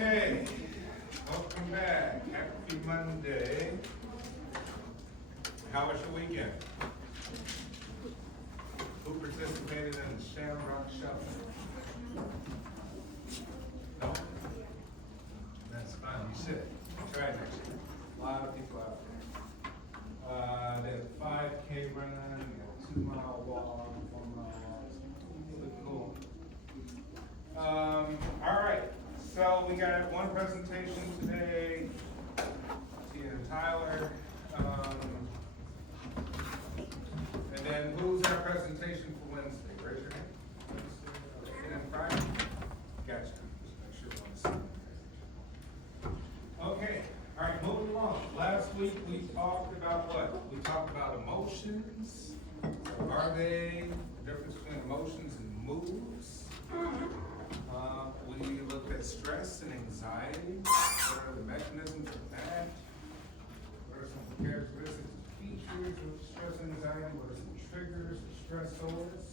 Okay, welcome back. Happy Monday. How was your weekend? Who participated in the Shamrock Shuffle? No? That's fine, you should. Try it next year. A lot of people out there. They have 5K run, 2-mile walk, 1-mile walk. Really cool. All right, so we got one presentation today, Tia and Tyler. And then who's our presentation for Wednesday? Raise your hand. Wednesday, and Friday? Gotcha. Just make sure we're on the same. Okay, all right, moving along. Last week we talked about what? We talked about emotions. Are they the difference between emotions and moods? We looked at stress and anxiety. What are the mechanisms of that? What are some characteristics and features of stress and anxiety? What are some triggers of stressors?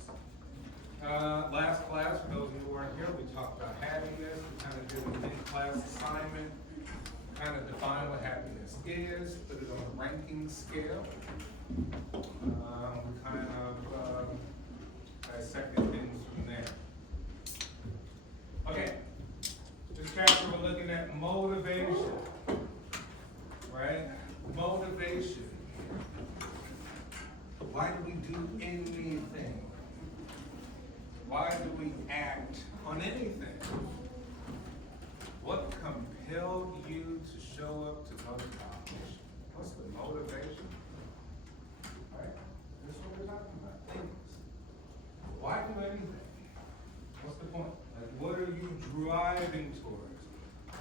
Last class, for those who weren't here, we talked about happiness. We kind of did an in-class assignment, kind of define what happiness is, put it on a ranking scale. We kind of dissected things from there. Okay, this chapter we're looking at motivation, right? Motivation. Why do we do anything? Why do we act on anything? What compelled you to show up to go to college? What's the motivation? Right? This is what we're talking about. Things. Why do anything? What's the point? Like, what are you driving towards?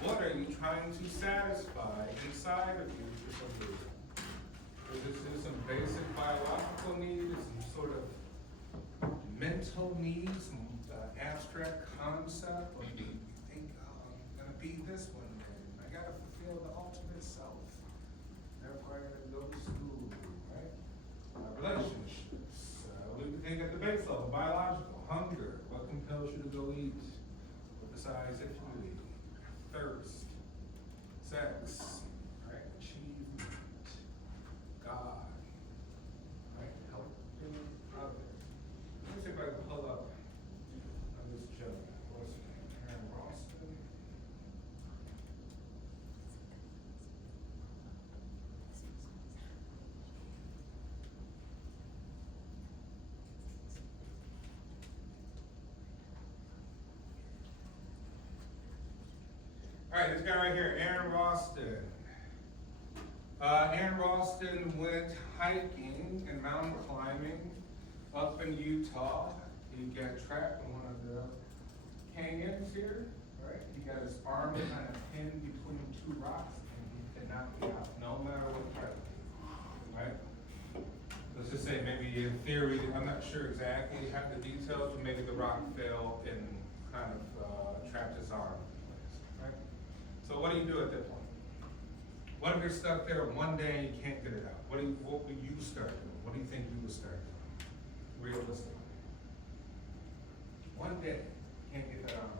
What are you trying to satisfy inside of you for some reason? Is this some basic biological need? Is some sort of mental need? Some abstract concept? Or do you think, oh, I'm going to be this one day? I got to fulfill the ultimate self. Therefore, I got to go to school, right? Relationships. We think at the base level, biological, hunger. What compels you to go eat? Besides food, thirst, sex, right? Achievement, God, right? Helping others. Let me see if I can pull up on this gentleman. What's his name? Aaron Ralston. All right, this guy right here, Aaron Ralston. Aaron Ralston went hiking and mountain climbing up in Utah. He got trapped in one of the canyons here, right? He got his arm kind of pinned between two rocks and he could not get out, no matter what he tried to do, right? Let's just say maybe in theory, I'm not sure exactly how the details, but maybe the rock fell and kind of trapped his arm. So what do you do at that point? What if you're stuck there one day and you can't get it out? What would you start doing? What do you think you would start doing? Realistically. One day, can't get that out.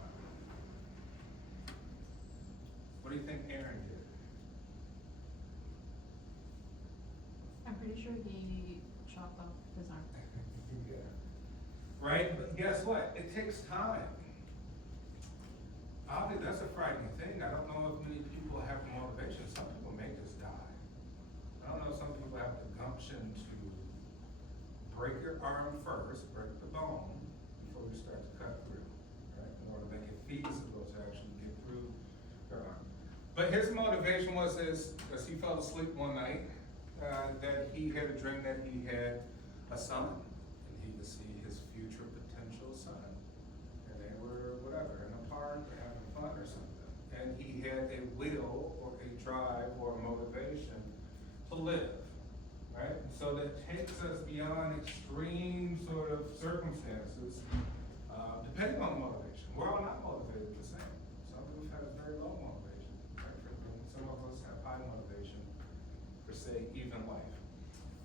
What do you think Aaron did? I'm pretty sure he chopped off his arm. Yeah. Right? But guess what? It takes time. Obviously, that's a frightening thing. I don't know if many people have motivation. Some people may just die. I don't know if some people have the gumption to break your arm first, break the bone, before you start to cut through, right? In order to make it feasible to actually get through your arm. But his motivation was as he fell asleep one night, that he had a dream that he had a son, and he could see his future potential son. And they were, whatever, in a park, or having fun or something. And he had a will, or a drive, or a motivation to live, right? So that takes us beyond extreme sort of circumstances, depending on motivation. We're all not motivated the same. Some of us have very low motivation, right? Some of us have high motivation for, say, even life.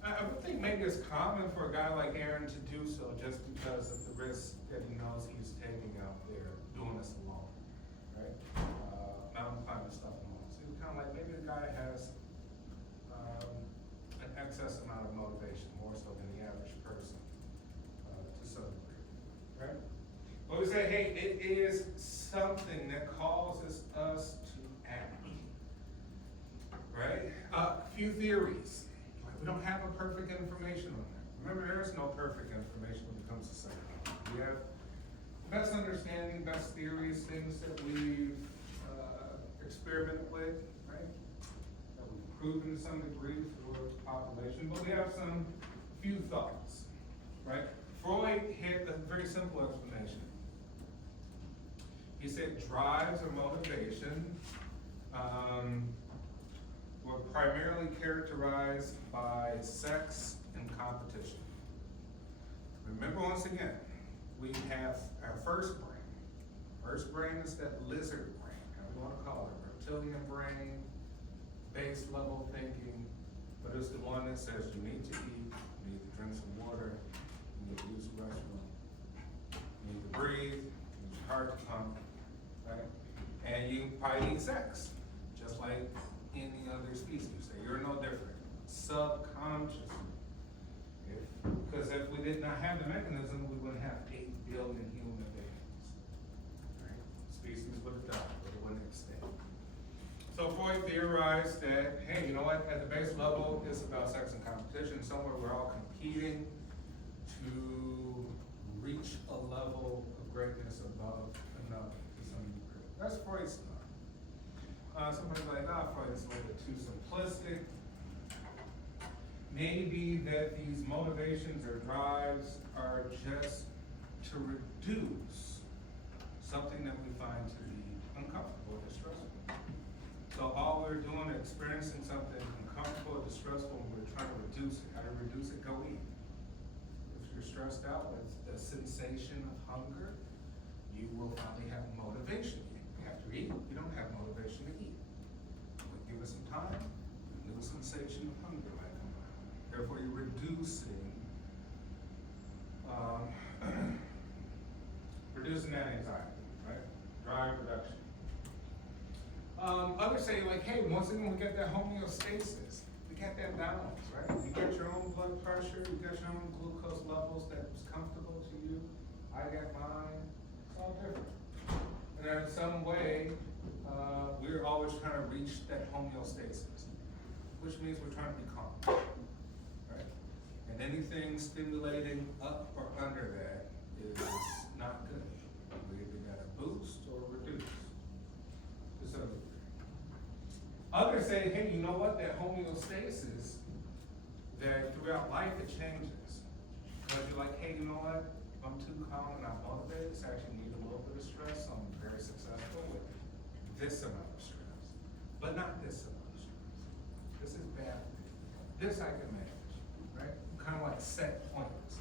I would think maybe it's common for a guy like Aaron to do so just because of the risk that he knows he's taking out there doing this alone. right? Mountain climbing stuff and all. So you're kind of like, maybe the guy has, an excess amount of motivation, more so than the average person, to some degree, right? But we say, hey, it is something that causes us to act, right? Few theories. We don't have a perfect information on that. Remember, there is no perfect information when it comes to psychology. We have best understanding, best theories, things that we've experimented with, right? That we've proven to some degree for the population, but we have some few thoughts, right? Freud had a very simple explanation. He said drives or motivation were primarily characterized by sex and competition. Remember, once again, we have our first brain. First brain is that lizard brain, however you want to call it, reptilian brain, base level thinking, but it's the one that says you need to eat, you need to drink some water, you need to use the restroom, you need to breathe, you need your heart to pump, right? And you probably need sex, just like any other species. So you're no different, subconsciously. Because if we did not have the mechanism, we wouldn't have 8 billion human beings. Right? Species would have died, but it wouldn't extinct. So Freud theorized that, hey, you know what, at the base level, it's about sex and competition. Somewhere we're all competing to reach a level of greatness above another to some degree. That's Freud's stuff. Somebody's like, Freud is a little bit too simplistic. Maybe that these motivations or drives are just to reduce something that we find to be uncomfortable or distressful. So all we're doing is experiencing something uncomfortable or distressful, and we're trying to reduce it. How to reduce it? Go eat. If you're stressed out with the sensation of hunger, you will finally have motivation. After you eat, you don't have motivation to eat. But give it some time, new sensation of hunger might come out. Therefore, you're reducing that anxiety, right? Drive reduction. Others say like, hey, once again, we get that homeostasis. We got that balance, right? You get your own blood pressure, you got your own glucose levels that's comfortable to you. I got mine. It's all different. And in some way, we're always trying to reach that homeostasis, which means we're trying to be calm, right? And anything stimulating up or under that is not good. We either gotta boost or reduce to some degree. Others say, hey, you know what? That homeostasis, that throughout life it changes. Because you're like, hey, you know what? If I'm too calm and I'm motivated, it's actually need a little bit of stress, so I'm very successful with this amount of stress, but not this amount of stress. This is bad for me. This I can manage, right? Kind of like set points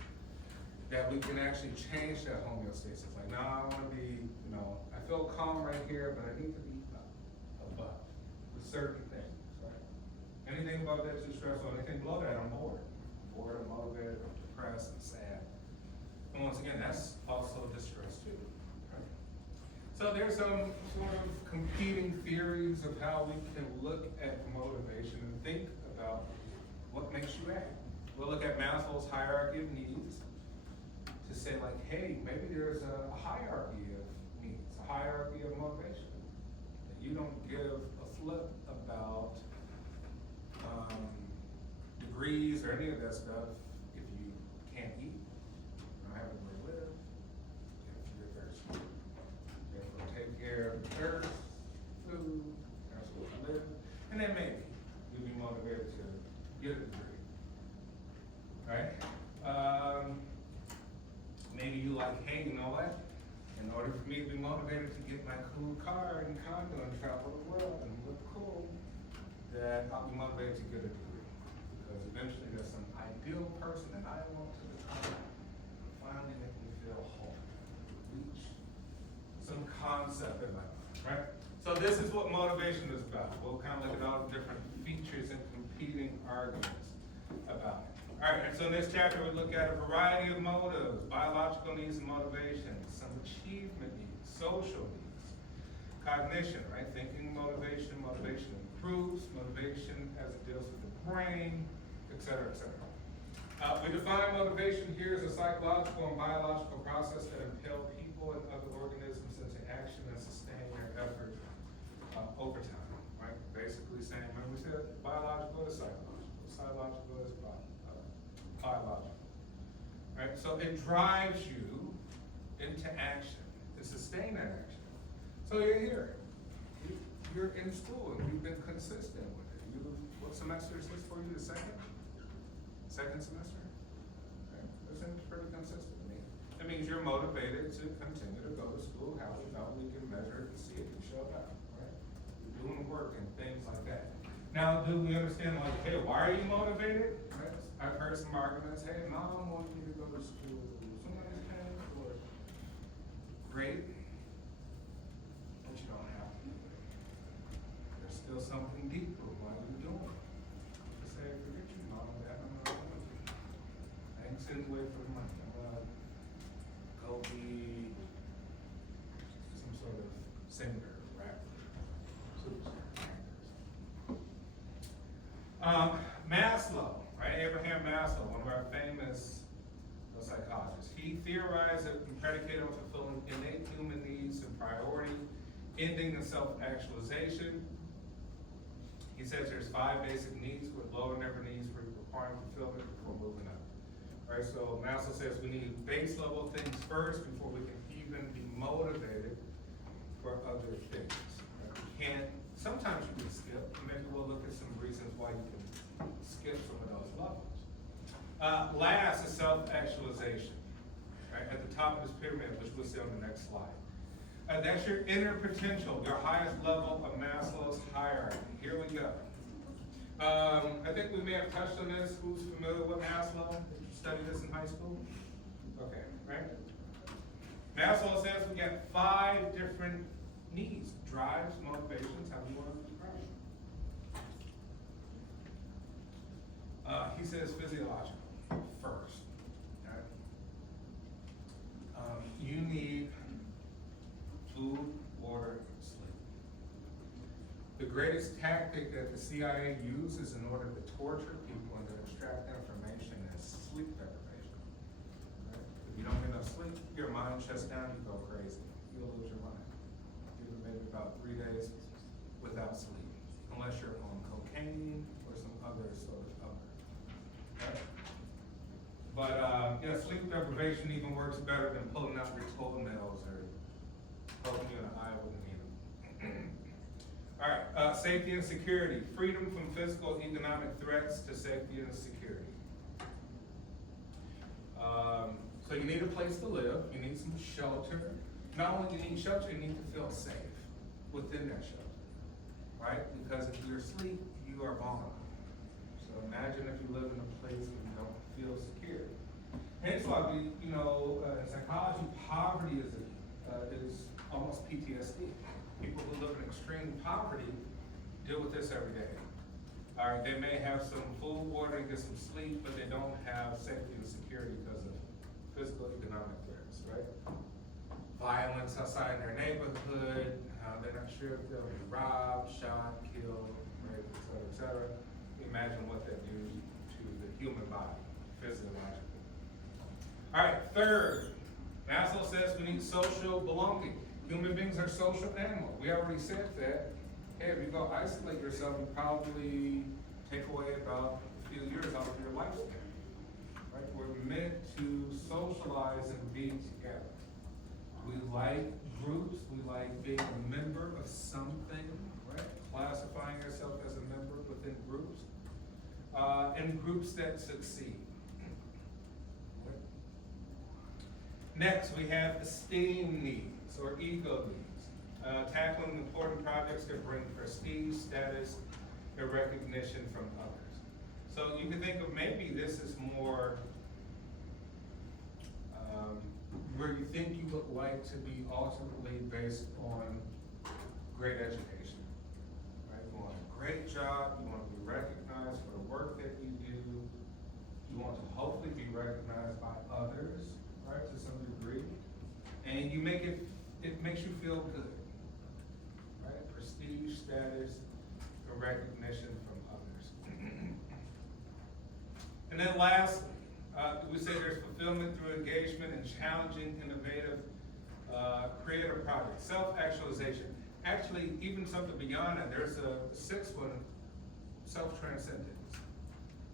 that we can actually change that homeostasis. Like, now I want to be, I feel calm right here, but I need to be above with certain things, right? Anything above that too stressful, anything below that, I'm bored. I'm motivated, I'm depressed, I'm sad. And once again, that's also distress too, right? So there's some sort of competing theories of how we can look at motivation and think about what makes you act. We'll look at Maslow's hierarchy of needs to say like, hey, maybe there's a hierarchy of needs, a hierarchy of motivation. That you don't give a flip about degrees or any of that stuff if you can't eat, you don't have anywhere to live, if you're thirsty. Therefore, take care of thirst, food, that's where you live, and then maybe you'll be motivated to get a degree, right? Maybe you like, hey, you know what? In order for me to be motivated to get my cool car and condo and travel the world and look cool, that I'll be motivated to get a degree. Because eventually there's some ideal person that I want to become, finally make me feel whole, reach some concept in my life, right? So this is what motivation is about. We'll kind of look at all the different features and competing arguments about it. All right, and so in this chapter we look at a variety of motives, biological needs and motivations, some achievement needs, social needs, Cognition, right? Thinking, motivation improves, motivation as it deals with the brain, et cetera, et cetera. We define motivation here as a psychological and biological process that impel people and other organisms into action and sustain their effort over time, right? Basically saying, remember we said biological is psychological is biological, right? So it drives you into action, to sustain that action. So you're here, you're in school, and you've been consistent with it. What semester is this for you, the second semester? Okay. That seems pretty consistent to me. That means you're motivated to continue to go to school. How we know we can measure it and see if you showed up, right? You're doing work and things like that. Now, do we understand, like, hey, why are you motivated? Right? I've heard some arguments, hey, mom wants you to go to school. Somebody's paying for it. Great. But you don't have to. There's still something deeper. Why are you doing it? To say, forget you, mom and dad, I'm not going to. I ain't sitting away for the money. I'm gonna go be some sort of singer, rapper, superstar. Maslow, right? Abraham Maslow, one of our famous psychologists. He theorized that we predicate on fulfilling innate human needs and priority, ending in self-actualization. He says there's 5 basic needs with lower number needs requiring fulfillment before moving up. Right, so Maslow says we need base level things first before we can even be motivated for other things. Right? We can't, sometimes you can skip, maybe we'll look at some reasons why you can skip some of those levels. Last is self-actualization, right, at the top of this pyramid, which we'll see on the next slide. That's your inner potential, your highest level of Maslow's hierarchy. Here we go. I think we may have touched on this. Who's familiar with Maslow? Did you study this in high school? Okay, right? Maslow says we got 5 different needs, drives, motivations, how we want to describe it. He says physiological first. Okay? You need food, water, sleep. The greatest tactic that the CIA uses in order to torture people and to extract information is sleep deprivation. Right? If you don't get enough sleep, your mind shuts down, you go crazy. You'll lose your mind. You'll maybe about 3 days without sleep, unless you're on cocaine or some other sort of other. Right? But yeah, sleep deprivation even works better than pulling out your toenails or poking you in the eye with a needle. All right, safety and security. Freedom from physical economic threats to safety and security. So you need a place to live, you need some shelter. Not only do you need shelter, you need to feel safe within that shelter, right? Because if you're asleep, you are vulnerable. So imagine if you live in a place where you don't feel secure. Hence why we, in psychology, poverty is almost PTSD. People who live in extreme poverty deal with this every day. All right, they may have some food, water, and get some sleep, but they don't have safety and security because of physical, economic threats, right? Violence outside in their neighborhood, they're not sure if they'll be robbed, shot, killed, raped, et cetera. Imagine what that do to the human body, physiologically. All right, third, Maslow says we need social belonging. Human beings are social animals. We already said that. Hey, if you go isolate yourself, you probably take away about a few years out of your lifespan. Right? We're meant to socialize and be together. We like groups. We like being a member of something, right? Classifying yourself as a member within groups. And groups that succeed. Next, we have esteem needs or ego needs. Tackling important projects that bring prestige, status, and recognition from others. So you can think of maybe this is more where you think you would like to be ultimately based on great education. Right? You want a great job, you want to be recognized for the work that you do, you want to hopefully be recognized by others, right, to some degree, and you make it makes you feel good. prestige, status, or recognition from others. And then lastly, we say there's fulfillment through engagement in challenging, innovative, creative projects, self-actualization. Actually, even something beyond that, there's a sixth one, self-transcendence,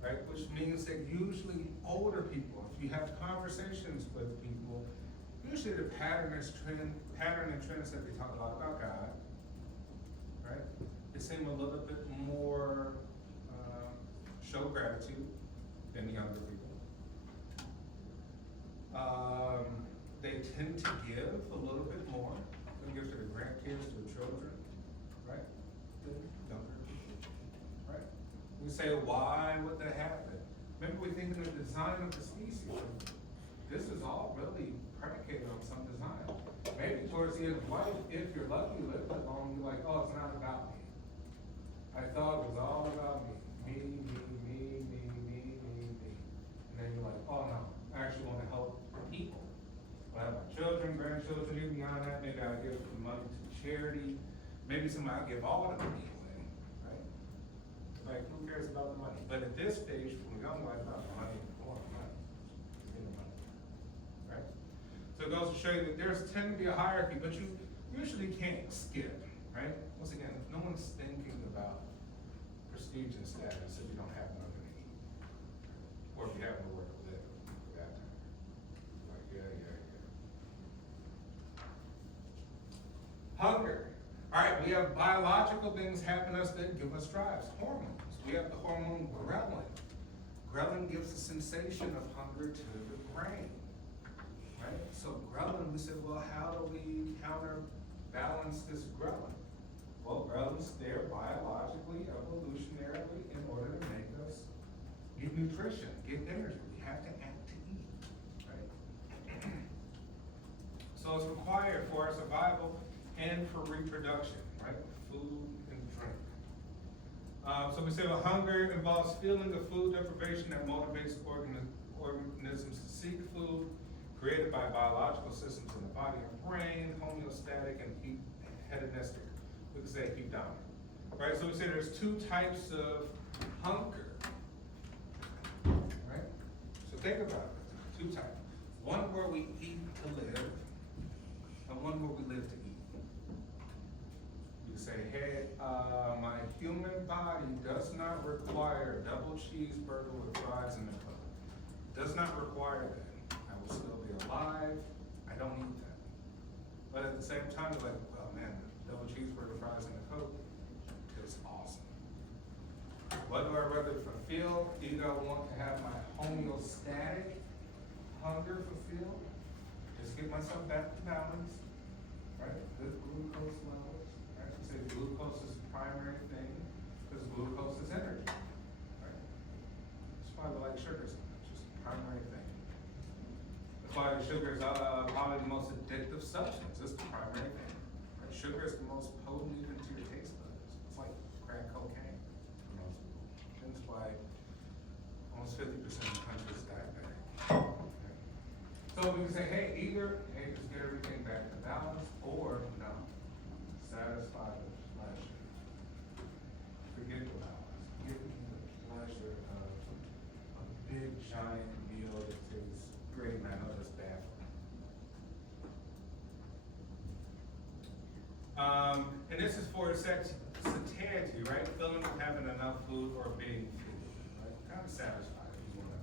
right? Which means that usually older people, if you have conversations with people, usually the pattern and trend is that they talk a lot about God, right? They seem a little bit more, show gratitude than the younger people. They tend to give a little bit more, they give to the grandkids, to the children, right? Than younger people, right? We say, why would that happen? Maybe we're thinking of the design of the species. This is all really predicated on some design. Maybe towards the end of life, if you're lucky, you live that long, you're like, oh, it's not about me. I thought it was all about me. Me. And then you're like, oh no, I actually want to help people. I have my children, grandchildren, even beyond that, maybe I'll give the money to charity. Maybe somebody I'll give all the money away, right? Like, who cares about the money? But at this stage, from young life, not the money, more money. Give me the money, right? So it goes to show you that there's tend to be a hierarchy, but you usually can't skip, right? Once again, no one's thinking about prestige and status if you don't have nothing to eat. Or if you have nowhere to live for that time. Like, yeah. Hunger. All right, we have biological things happen to us that give us drives. Hormones. We have the hormone ghrelin. Ghrelin gives a sensation of hunger to the brain. Right? So ghrelin, we said, well, how do we counterbalance this ghrelin? Well, ghrelin's there biologically, evolutionarily, in order to make us get nutrition, get energy. We have to act to eat, right? So it's required for our survival and for reproduction, right? Food and drink. So we say, well, hunger involves feeling of food deprivation that motivates organisms to seek food, created by biological systems in the body and brain, homeostatic and hedonistic. We could say hedonic, right? So we say there's two types of hunger, right? So think about it, two types. One where we eat to live, and one where we live to eat. You say, hey, my human body does not require a double cheeseburger with fries in the cup. Does not require that. I will still be alive. I don't need that. But at the same time, you're like, well, man, double cheeseburger, fries, and a Coke is awesome. What do I rather fulfill? Either I want to have my homeostatic hunger fulfilled, just get myself back to balance, right? Good glucose levels. Right? We say glucose is the primary thing because glucose is energy, right? That's why we like sugar so much. It's just the primary thing. That's why sugar is probably the most addictive substance. It's the primary thing. Right? Sugar is the most potent even to your taste buds. It's like crack cocaine for most people. That's why almost 50% of the country is diabetic. Okay? So we can say, hey, either, hey, just get everything back to balance, or no, satisfy the pleasure. Forget the balance. Give me the pleasure of a big giant meal that tastes great, and I know that's bad for me. And this is for satiety, right? Feeling of having enough food or being full, right? Kind of satisfied if you want to.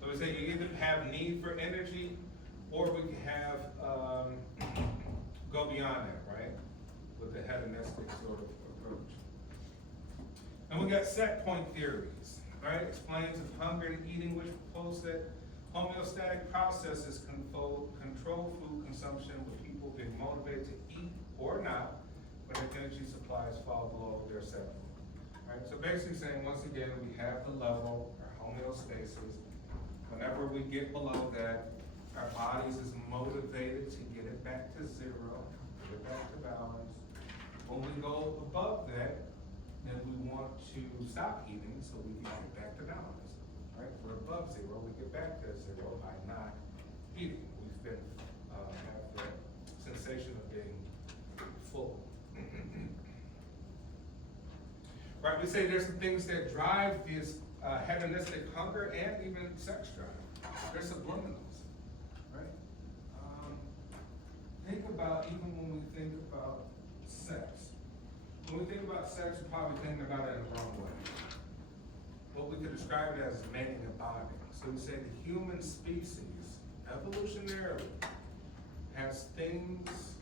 So we say you either have need for energy, or we can have go beyond that, right? With the hedonistic sort of approach. And we got set point theories, right? Explains of hunger and eating, which propose that homeostatic processes control food consumption, with people being motivated to eat or not when their energy supplies fall below their set point. Right? So basically saying, once again, we have the level, our homeostasis. Whenever we get below that, our bodies is motivated to get it back to zero, get it back to balance. When we go above that, then we want to stop eating so we can get back to balance. Right? We're above zero, we get back to zero by not eating. We've been have that sensation of being full. Right, we say there's some things that drive this hedonistic hunger and even sex drive. They're subliminals, right? Think about, even when we think about sex. When we think about sex, we're probably thinking about it in the wrong way. What we could describe it as mating and bonding. So we say the human species, evolutionarily, has things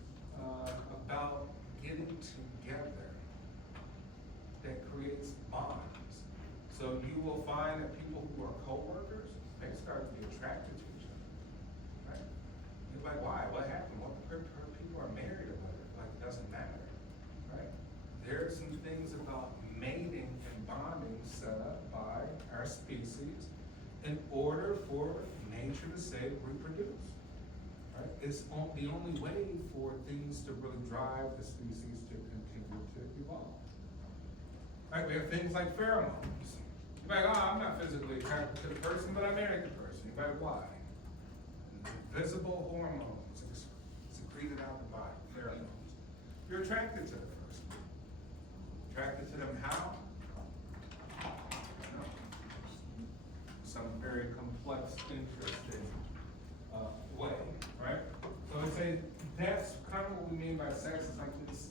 about getting together that creates bonds. So you will find that people who are co-workers, they start to be attracted to each other, right? You're like, why? What happened? Well, people are married or whatever. Like, it doesn't matter, right? There are some things about mating and bonding set up by our species in order for nature to say reproduce, right? It's the only way for things to really drive the species to continue to evolve. Right, we have things like pheromones. You're like, oh, I'm not physically attracted to the person, but I married the person. You're like, why? Visible hormones secreted out the body, pheromones. You're attracted to the person. Attracted to them how? I don't know. Some very complex, interesting way, right? So I say that's kind of what we mean by sex. It's like this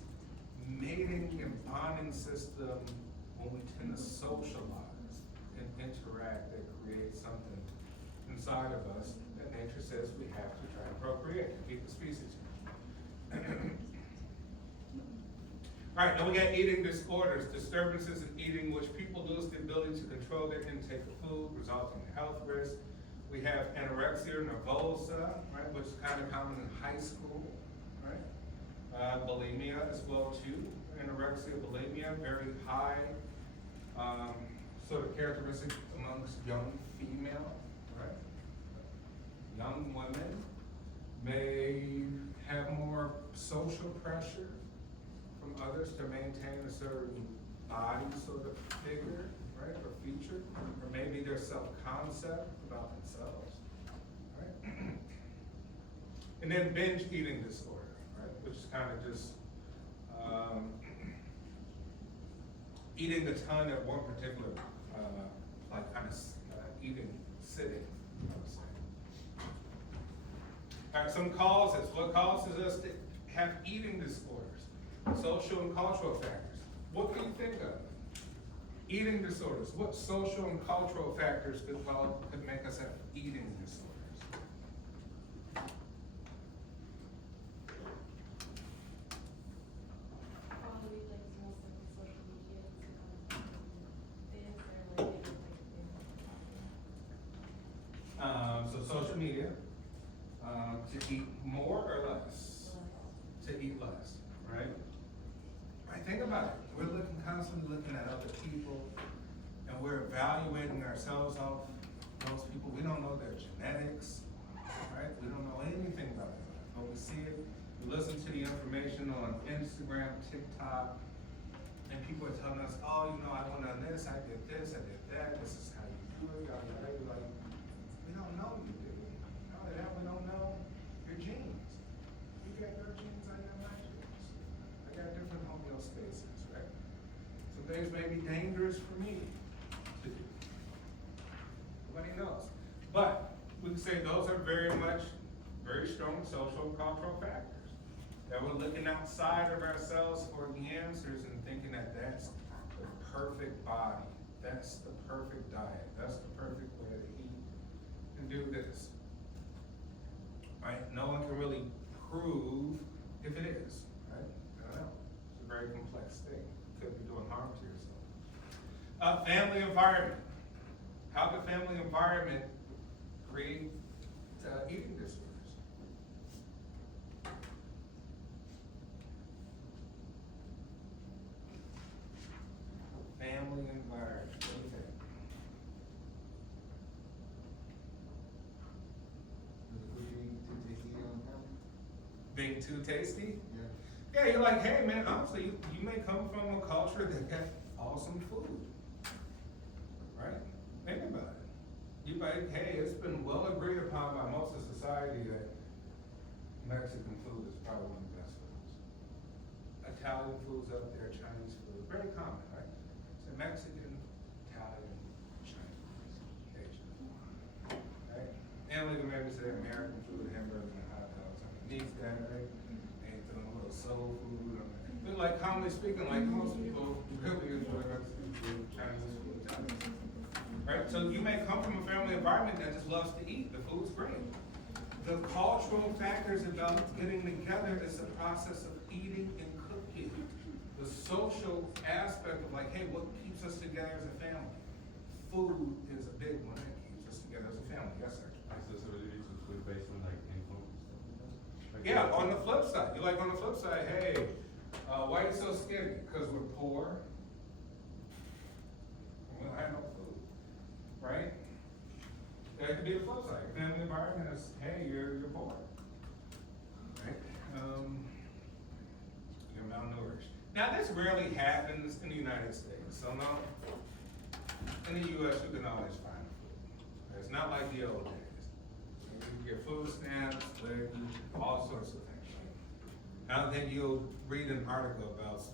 mating and bonding system when we tend to socialize and interact that creates something inside of us that nature says we have to try to procreate and keep the species. All right, now we got eating disorders, disturbances in eating, which people lose the ability to control their intake of food, resulting in health risks. We have anorexia nervosa, right, which is kind of common in high school, right? Bulimia as well too. Anorexia, bulimia, very high sort of characteristic amongst young females, right? Young women may have more social pressure from others to maintain a certain body sort of figure, right, or feature, or maybe their self-concept about themselves, right? And then binge eating disorder, right, which is kind of just eating a ton at one particular, like kind of eating sitting, I would say. All right, some causes. What causes us to have eating disorders? Social and cultural factors. What can you think of? Eating disorders. What social and cultural factors could make us have eating disorders? Probably like most of the social media things or like So social media, to eat more or less? To eat less, right? Right, think about it. We're constantly looking at other people, and we're evaluating ourselves off those people. We don't know their genetics, right? We don't know anything about them, but we see it. We listen to the information on Instagram, TikTok, and people are telling us, oh, you know, I went on this, I did that, this is how you do it, yada, yada. You're like, we don't know you, do we? Not only that, we don't know your genes. You got your genes, I got my genes. I got different homeostasis, right? Some things may be dangerous for me to do. Nobody knows. But we can say those are very strong social and cultural factors. That we're looking outside of ourselves for the answers and thinking that that's the perfect body, that's the perfect diet, that's the perfect way to eat and do this. Right? No one can really prove if it is, right? I don't know. It's a very complex thing. You could be doing harm to yourself. Family environment. How the family environment create eating disorders? Family environment. What do you think? Being too tasty? Yeah, you're like, hey man, honestly, you may come from a culture that got awesome food. Right? Think about it. You like, hey, it's been well agreed upon by most of society that, Mexican food is probably one of the best foods. Italian food's up there, Chinese food, very common, right? So Mexican, Italian, Chinese, Asian, right? And we can maybe say American food, hamburgers and hot dogs underneath that, right? Anything a little soul food. But like commonly speaking, like most people really enjoy Mexican food, Chinese food, Italian food. Right? So you may come from a family environment that just loves to eat. The food's great. The cultural factors about getting together is the process of eating and cooking. The social aspect of like, hey, what keeps us together as a family? Food is a big one that keeps us together as a family. Yes, sir. So would you eat some food based on like influence? Like Yeah, on the flip side, you like on the flip side, hey, why are you so skinny? Because we're poor. We don't have no food, right? That could be the flip side. Family environment is, hey, you're poor, right? You're malnourished. Now, this rarely happens in the United States. So no, in the U.S. you can always find food. It's not like the old days. You can get food stamps, all sorts of things. I don't think you'll read an article about some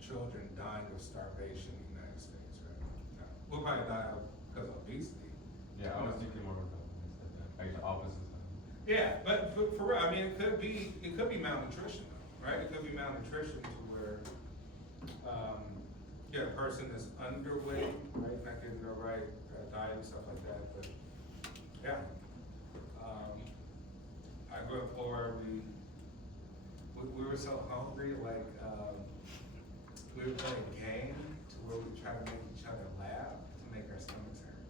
children dying of starvation in the United States, right? No. We'll probably die because of obesity. Yeah, I was thinking more about like the opposite side. Yeah, but for real, I mean, it could be malnutrition, right? It could be malnutrition to where, a person is underweight, right? Not getting the right diet and stuff like that, but yeah. I grew up poor. We were so hungry, like, we would play a game to where we try to make each other laugh to make our stomachs hurt.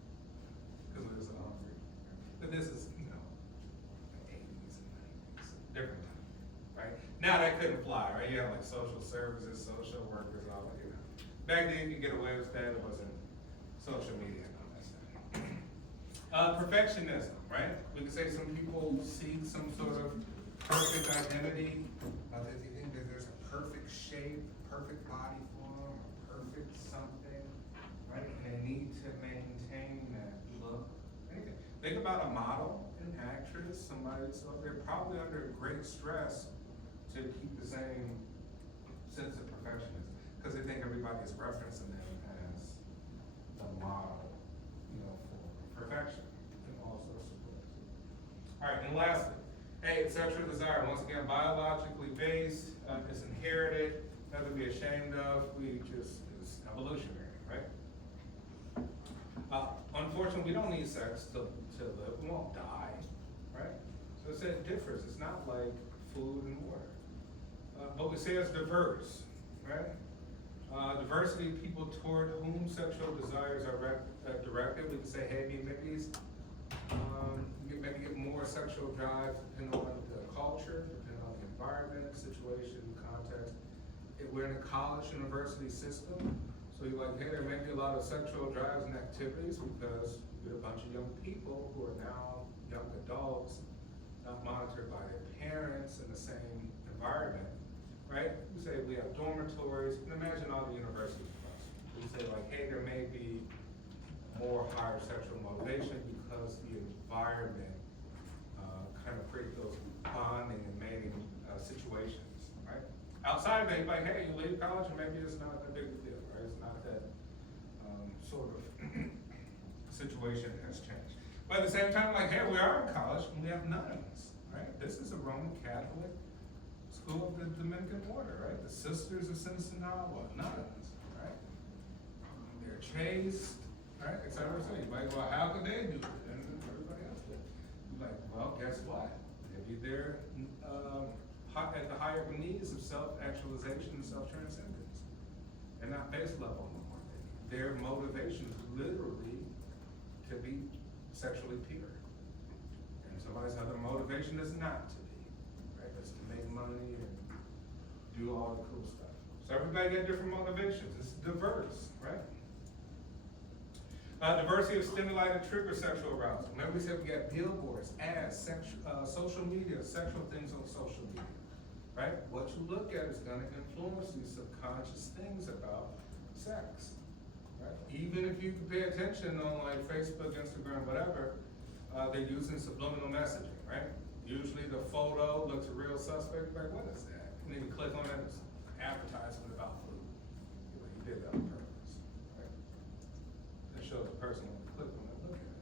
Because we were so hungry. But this is, the 80s and 90s, different time, right? Now that couldn't fly, right? You have like social services, social workers, all that, Back then you could get away with that, it wasn't social media and all that stuff. Perfectionism, right? We could say some people seek some sort of perfect identity. They think that there's a perfect shape, perfect body form, a perfect something, right? And they need to maintain that look. Anything. Think about a model, an actress, somebody, so they're probably under great stress to keep the same sense of perfectionism. Because they think everybody's referencing them as the model, for perfection in all sorts of ways. All right, and lastly, hey, sexual desire, once again, biologically based, it's inherited, nothing to be ashamed of, it's evolutionary, right? Unfortunately, we don't need sex to live, we won't die, right? So it differs, it's not like food and water. But we say it's diverse, right? Diversity of people toward whom sexual desires are directed. We can say, hey, maybe get more sexual drive depending on the culture, depending on the environment, situation, context. If we're in a college university system, so you're like, hey, there may be a lot of sexual drives and activities because we have a bunch of young people who are now young adults, not monitored by their parents in the same environment. Right? We say we have dormitories, and imagine all the universities across. We say like, hey, there may be more higher sexual motivation because the environment kind of creates those bonding and mating situations, right? Outside of that, like, hey, you leave college and maybe it's not a big deal, right? It's not that sort of situation has changed. But at the same time, like, hey, we are in college and we have nuns, right? This is a Roman Catholic school of the Dominican order, right? The Sisters of Cincinnati, nuns, right? They're chaste, right? Et cetera, et cetera. You might go, how could they do it? And everybody else did. You're like, well, guess what? Maybe they're at the higher needs of self-actualization and self-transcendence. They're not base level anymore. Their motivation is literally to be sexually pure. And somebody's other motivation is not to be, right? It's to make money and do all the cool stuff. So everybody got different motivations. It's diverse, right? Diversity of stimuli to trigger sexual arousal. Remember we said we got billboards, ads, social media, sexual things on social media, right? What you look at is gonna influence these subconscious things about sex, right? Even if you can pay attention on like Facebook, Instagram, whatever, they're using subliminal messaging, right? Usually the photo looks real suspect, like, what is that? And then you click on it, it's advertisement about food. You're like, you did that on purpose, right? It shows the person when you click on it, look at it,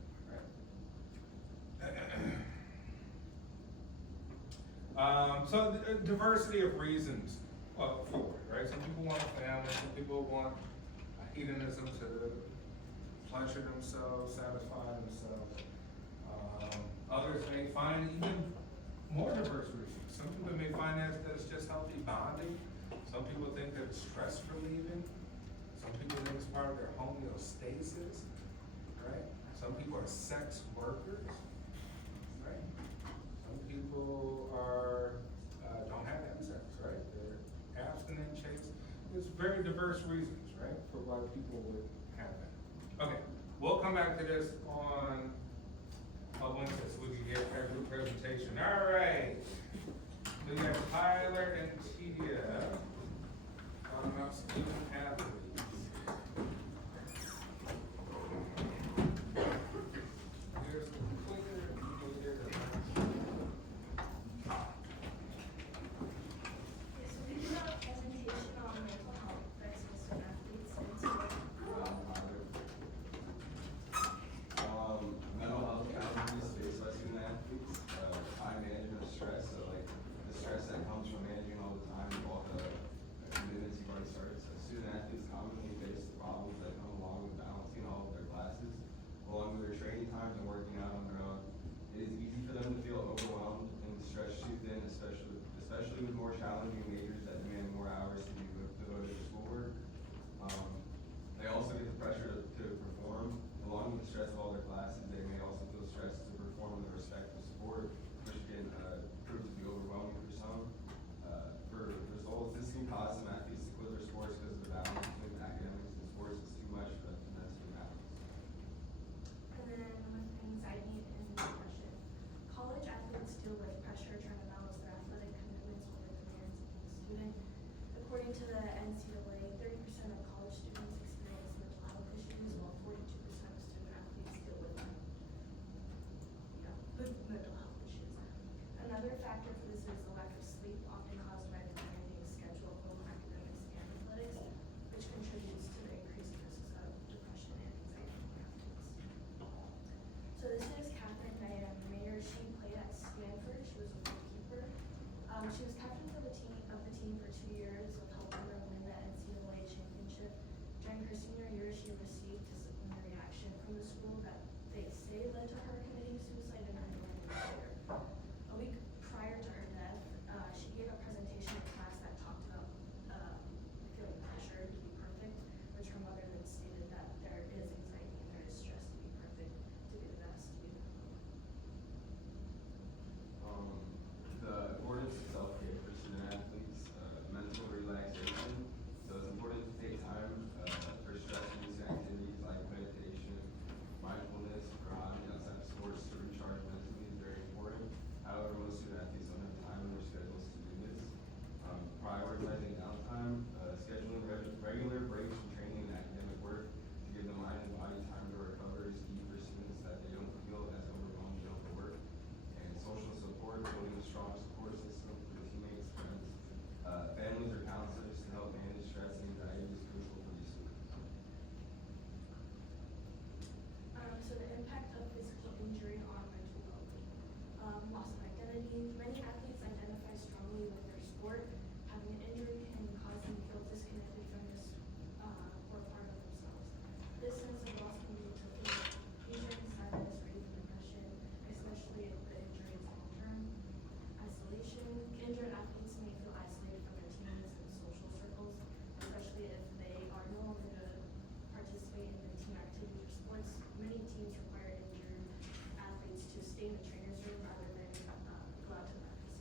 right? So diversity of reasons for it, right? Some people want a family, some people want hedonism to pleasure themselves, satisfy themselves. Others may find even more diverse reasons. Some people may find that it's just healthy bonding. Some people think that it's stress relieving. Some people think it's part of their homeostasis, right? Some people are sex workers, right? Some people are don't have that sex, right? They're abstinent, chaste. There's very diverse reasons, right, for why people would have that. Okay, we'll come back to this on Wednesday so we can get a group presentation. All right. We got Tyler and Tia talking about student athletes. Here's the clicker. Okay, so we do have a presentation on mental health effects of student athletes and sport. Mental health challenges faced by student athletes, time management of stress, so like the stress that comes from managing all the time with all the commitments you've already started. So student athletes commonly face the problems that come along with balancing all of their classes, along with their training times and working out on their own. It is easy for them to feel overwhelmed and stretched too thin, especially with more challenging majors that demand more hours to be devoted to schoolwork. They also get the pressure to perform, along with the stress of all their classes. They may also feel stressed to perform in their respective sport, which can prove to be overwhelming for some. For results, this can cause some athletes to quit their sports because the balance between academics and sports is too much for them to mentally balance. And then with anxiety and depression. College athletes deal with pressure trying to balance their athletic commitments with the demands of being a student. According to the NCAA, 30% of college students experience mental health issues, while 42% of student athletes deal with mental health issues. Another factor for this is the lack of sleep, often caused by the demanding schedule of both academics and athletics, which contributes to the increased risks of depression and anxiety in athletes. So this is Catherine Diane Mayer. She played at Stanford. She was a goalkeeper. She was captain for the team for 2 years, with helping them win the NCAA championship. During her senior year, she received disciplinary action from the school that they say led to her committing suicide and her demanding later. A week prior to her death, she gave a presentation in class that talked about feeling pressure to be perfect, which her mother then stated that there is anxiety and there is stress to be perfect, to be the best, to be the The importance of self-care for student athletes, mental relaxation. So it's important to take time for stress-reducing activities like meditation, mindfulness, or hobbies outside of sports to recharge mentally is very important. However, most student athletes don't have time in their schedules to do this. Prioritizing downtime, scheduling regular breaks from training and academic work to give the mind and body time to recover is key for students that they don't feel as overwhelmed with the work. And social support, building a strong support system for teammates, friends, families or counselors to help manage stress and anxiety is crucial for these students. So the impact of physical injury on mental well-being. Loss of identity. Many athletes identify strongly with their sport. Having an injury can cause them to feel disconnected from this or part of themselves. This sense of loss can lead to confusion, sadness, or even depression, especially if the injury is long-term. Isolation. Injured athletes may feel isolated from their teammates and social circles, especially if they are no longer to participate in the team activities or sports. Many teams require injured athletes to stay in the trainer's room rather than go out to practice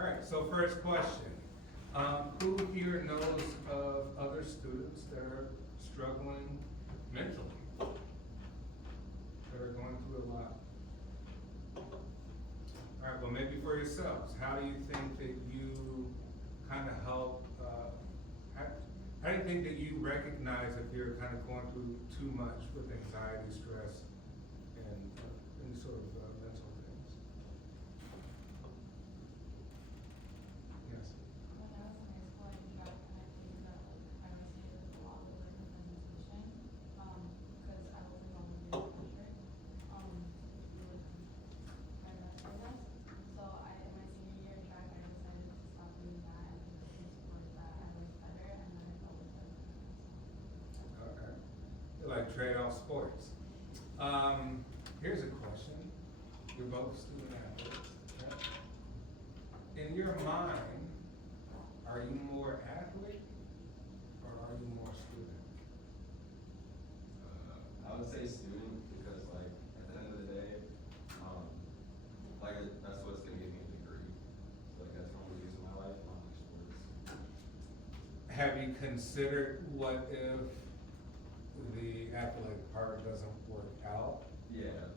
Alright, so first question, who here knows of other students that are struggling mentally? That are going through a lot? Alright, well, maybe for yourselves, how do you think that you kinda help, how do you think that you recognize if you're kinda going through too much with anxiety, stress, and any sort of mental things? Yes. When I was in high school, I did track, and I think that I would say it was a lot of like presentation, because I wasn't on the pressure, with my best friends. So in my senior year of track, I decided to stop doing that and focus on sports that I liked better, and then I felt better for myself. Okay. You like trade-off sports. Here's a question. You're both student athletes. Okay? In your mind, are you more athlete or are you more student? I would say student, because like, at the end of the day, that's what's gonna give me a degree. So like, that's what I'm gonna use in my life, not my sports. Have you considered what if the athletic part doesn't work out? Yeah,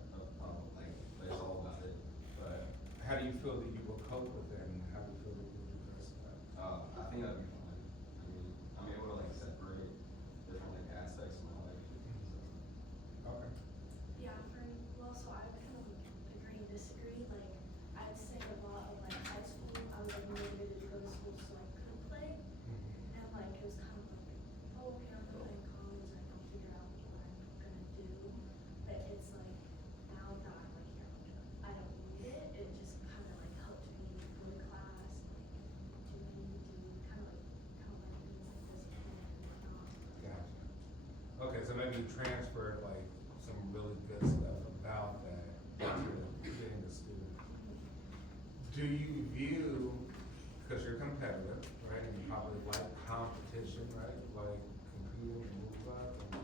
like, there's all about it, but, How do you feel that you will cope with it and how do you feel that you will address that? I think that'd be fine. I mean, I'm able to like separate different like aspects of my life, so. Okay. Yeah, well, so I kind of agree and disagree, like, I'd say a lot of like high school, I was like motivated to go to school so I could play, and like, it was kind of like, oh, okay, I'm going to college, like, I'll figure out what I'm gonna do, but it's like, now that I'm like, here, I don't need it, it just kind of like helped me go to class, like, do what I need to do, kind of like me like discipline and whatnot. Gotcha. Okay, so maybe you transferred like some really good stuff about that into being a student. Do you view, because you're competitive, right, and you probably like competition, right, like competing and move up and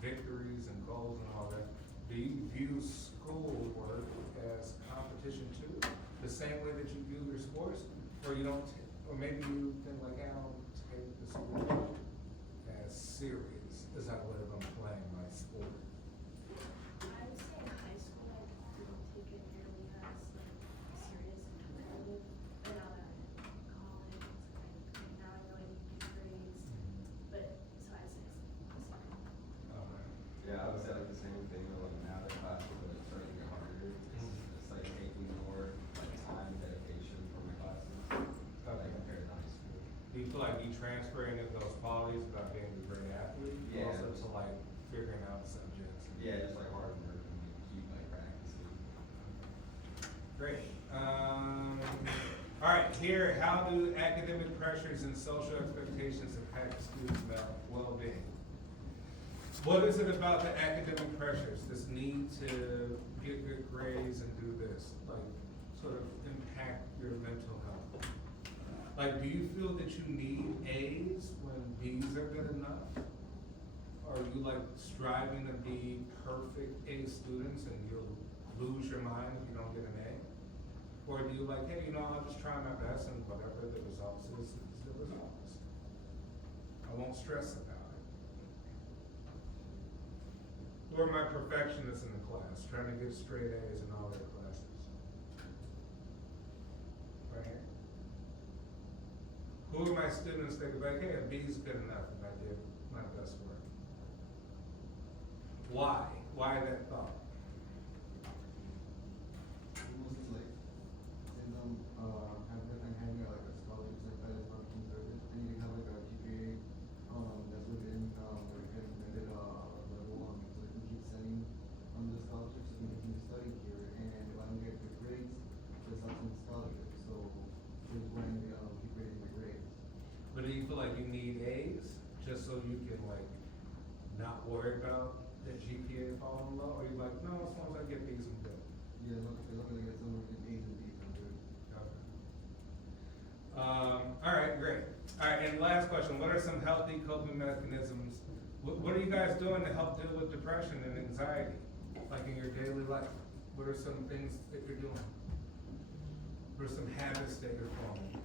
victories and goals and all that, do you view schoolwork as competition too? The same way that you view your sports, or you don't, or maybe you think like, I don't take the schoolwork as serious as I would if I'm playing my sport. I would say in high school, I didn't take it nearly as like serious and competitive, but now that I'm in college, it's like, now I know I need to do grades, but, so I'd say it's like, Okay. Yeah, I would say like the same thing, but like now the classes are like starting to get harder. It's like taking more like time and dedication from my classes, like compared to high school. Do you feel like you transfer any of those qualities about being a great athlete? Yeah. Also to like figuring out subjects? Yeah, just like hard work and like keep like practicing. Great. All right, here, how do academic pressures and social expectations impact students' well-being? What is it about the academic pressures, this need to get good grades and do this, like, sort of impact your mental health? Like, do you feel that you need A's when B's are good enough? Are you like striving to be perfect A students and you'll lose your mind if you don't get an A? Or do you like, hey, I'll just try my best and whatever the results is the results. I won't stress about it. Who are my perfectionists in the class, trying to get straight A's in all their classes? Right here. Who are my students that go like, hey, a B's good enough if I did my best work? Why? Why that thought? Mostly like, since I'm having like a scholarship and that is not conservative, and you have like a GPA, that's within, like recommended, level one, so you can keep sending, the scholarship, so you can study here, and if I don't get good grades, there's something scholarship, so here's when, keep raising my grades. But do you feel like you need A's just so you can like not worry about the GPA falling low? Or you like, no, as long as I get these, I'm good? Yeah, as long as I get somewhere between A's and B's, I'm good. Okay. All right, great. All right, and last question, what are some healthy coping mechanisms? What are you guys doing to help deal with depression and anxiety, like in your daily life? What are some things that you're doing? What are are some habits that you're forming?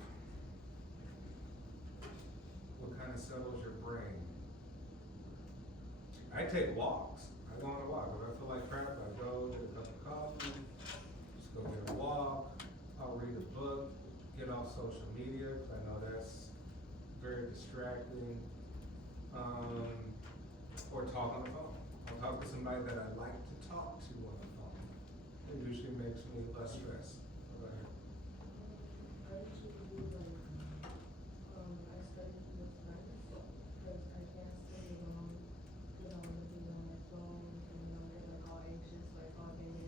What kind of settles your brain? I take walks. I go on a walk. If I feel like crap, I go get a cup of coffee, just go get a walk. I'll read a book, get off social media, 'cause I know that's very distracting. Or talk on the phone. I'll talk to somebody that I like to talk to on the phone. It usually makes me less stressed. Go ahead. I actually do like, I study with friends, because I can't stay alone, because I wanna be on my phone, and then I'll get like all anxious, like all day,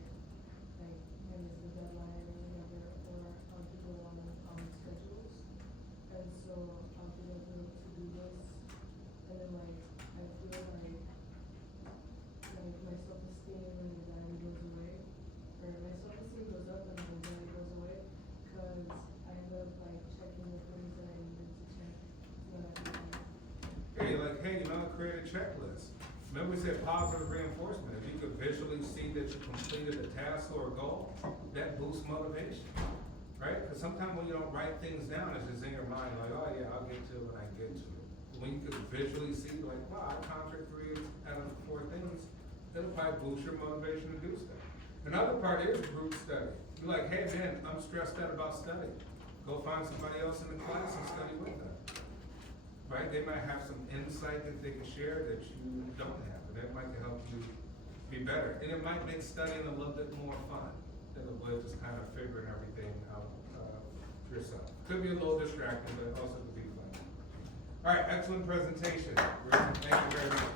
like, when is the deadline or whatever, or I'll do it on schedules. And so I'll do a little to-do list, and then like, I feel like my self-esteem and anxiety goes away, or my self-esteem goes up and my anxiety goes away, cause I end up like checking the things that I needed to check, so that I can. Hey, like, hey, you know, create a checklist. Remember we said positive reinforcement. If you could visually see that you completed a task or a goal, that boosts motivation, right? Because sometimes when you don't write things down, it's just in your mind, like, oh yeah, I'll get to it when I get to it. When you could visually see, like, wow, I conquered 3 out of 4 things, it'll probably boost your motivation to do stuff. Another part is group study. You're like, hey man, I'm stressed out about studying. Go find somebody else in the class and study with them. Right? They might have some insight that they can share that you don't have, and that might help you be better. And it might make studying a little bit more fun than it would just kind of figuring everything out yourself. Could be a little distracting, but also could be fun. All right, excellent presentation. Thank you very much.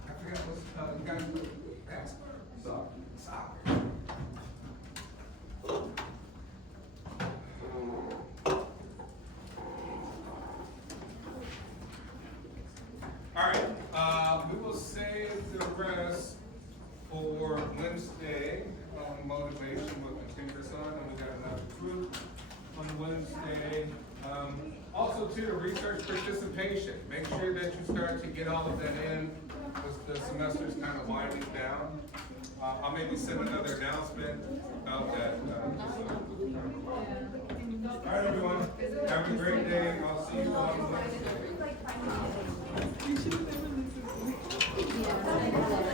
I forgot what you guys do. Soccer. Soccer. All right, we will save the rest for Wednesday on motivation. We'll continue this on, and we got another group on Wednesday. Also, too, the research participation. Make sure that you start to get all of that in, because the semester's kind of winding down. I'll maybe send another announcement about that. All right, everyone, have a great day, and I'll see you on Wednesday. Yeah.